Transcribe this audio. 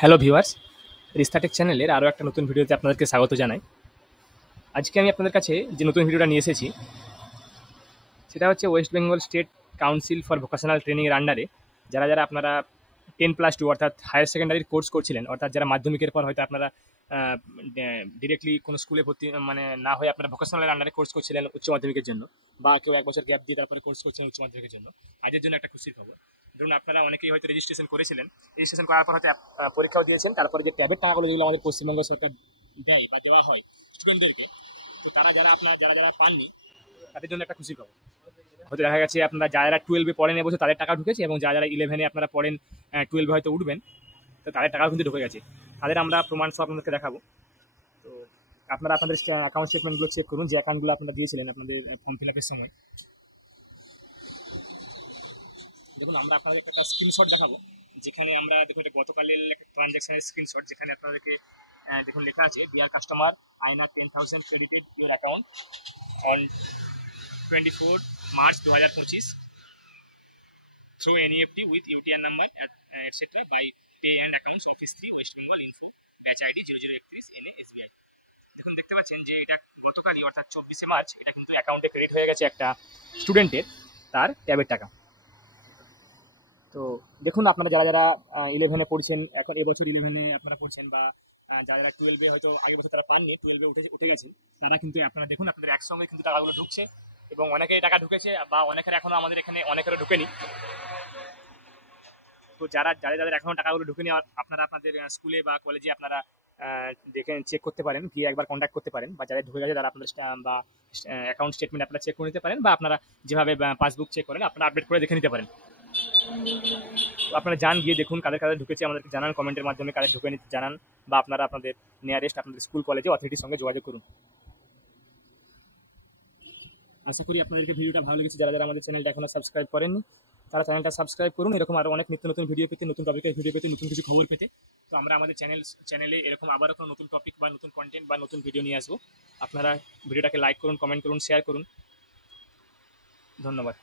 Hello viewers, রিস্তাটেক চ্যানেলের আরও একটা নতুন ভিডিওতে আপনাদেরকে স্বাগত জানাই। আজকে আমি আপনাদের কাছে যে নতুন ভিডিওটা নিয়ে এসেছি সেটা হচ্ছে West Bengal state council for vocational ট্রেনিংয়ের আন্ডারে যারা আপনারা 10+2 অর্থাৎ হায়ার সেকেন্ডারির কোর্স করছিলেন, অর্থাৎ যারা মাধ্যমিকের পর হয়তো আপনারা ডিরেক্টলি কোনো স্কুলে ভর্তি মানে না হয়ে আপনারা ভোকেশনালের আন্ডারে কোর্স করছিলেন উচ্চ মাধ্যমিকের জন্য, বা কেউ 1 বছর গ্যাপ দিয়ে তারপরে কোর্স করছিলেন উচ্চ মাধ্যমিকের জন্য। আজের জন্য একটা খুশির খবর, ধরুন আপনারা অনেকেই হয়তো রেজিস্ট্রেশন করেছিলেন, রেজিস্ট্রেশন করার পর হয়তো পরীক্ষাও দিয়েছেন, তারপরে যে ট্যাবের টাকাগুলো যেগুলো আমাদের পশ্চিমবঙ্গ সরকার দেয় বা দেওয়া হয় স্টুডেন্টদেরকে, তো তারা যারা পাননি তাদের জন্য একটা খুশির খবর। হয়তো দেখা গেছে আপনারা যারা 12-এ পড়েন এবছর তাদের টাকা ঢুকেছে, এবং যারা 11-এ আপনারা পড়েন 12-এ হয়তো উঠবেন, তো তাদের টাকাও কিন্তু ঢুকে গেছে। তাদের আমরা প্রমাণ সহ আপনাদেরকে দেখাবো। তো আপনারা আপনাদের অ্যাকাউন্ট স্টেটমেন্টগুলো চেক করুন, যে অ্যাকাউন্টগুলো আপনারা দিয়েছিলেন আপনাদের ফর্ম ফিল আপের সময়। দেখুন, আমরা আপনাদের একটা স্ক্রিনশট দেখাবো, যেখানে আমরা দেখুন এটা গতকালের একটা ট্রানজ্যাকশনের স্ক্রিনশট, যেখানে আপনাদেরকে দেখুন লেখা আছে, dear customer, INR 10,000 credited your account on 24 March 2025 through NEFT with UTR number etc. by Pay and Accounts Office 3 West Bengal Info batch ID 0031 NSBI। দেখুন, দেখতে পাচ্ছেন যে এটা গতকালই অর্থাৎ 24শে মার্চ এটা কিন্তু অ্যাকাউন্টে ক্রেডিট হয়ে গেছে একটা স্টুডেন্টের, তার ট্যাবের টাকা। তো দেখুন, আপনারা যারা 11-এ পড়ছেন, এখন এবছর 11-এ আপনারা পড়ছেন, বা যারা 12-এ হয়তো আগের বছর তারা পাননি, 12-এ উঠে গেছেন, তারা কিন্তু আপনারা দেখুন আপনাদের একসঙ্গে কিন্তু টাকাগুলো ঢুকছে, এবং অনেকেই টাকা ঢুকেছে বা অনেকের এখনো আমাদের এখানে অনেকেরও ঢুকেনি। তো যাদের এখনো টাকাগুলো ঢুকেনি, আপনারা আপনাদের স্কুলে বা কলেজে আপনারা দেখে চেক করতে পারেন, গিয়ে একবার কন্ট্যাক্ট করতে পারেন, বা যারা ঢুকে গেছে তারা আপনাদের বা অ্যাকাউন্ট স্টেটমেন্ট আপনারা চেক করে নিতে পারেন, বা আপনারা যেভাবে পাসবুক চেক করেন আপনারা আপডেট করে দেখে নিতে পারেন। আপনারা যান, গিয়ে দেখুন কাদের ঢুকেছে, আমাদেরকে জানান কমেন্টের মাধ্যমে, কাদের ঢুকে নিতে জানান, বা আপনারা আপনাদের নিয়ারেস্ট আপনাদের স্কুল কলেজে অথরিটির সঙ্গে যোগাযোগ করুন। আশা করি আপনাদেরকে ভিডিওটা ভালো লেগেছে। যারা আমাদের চ্যানেলটা এখনো সাবস্ক্রাইব করেননি তারা চ্যানেলটা সাবস্ক্রাইব করুন, এরকম আরও অনেক নিত্য নতুন ভিডিও পেতে, নতুন টপিকের ভিডিও পেতে, নতুন কিছু খবর পেতে। তো আমরা আমাদের চ্যানেলে এরকম আবারও কোনো নতুন টপিক বা নতুন কন্টেন্ট বা নতুন ভিডিও নিয়ে আসবো। আপনারা ভিডিওটাকে লাইক করুন, কমেন্ট করুন, শেয়ার করুন। ধন্যবাদ।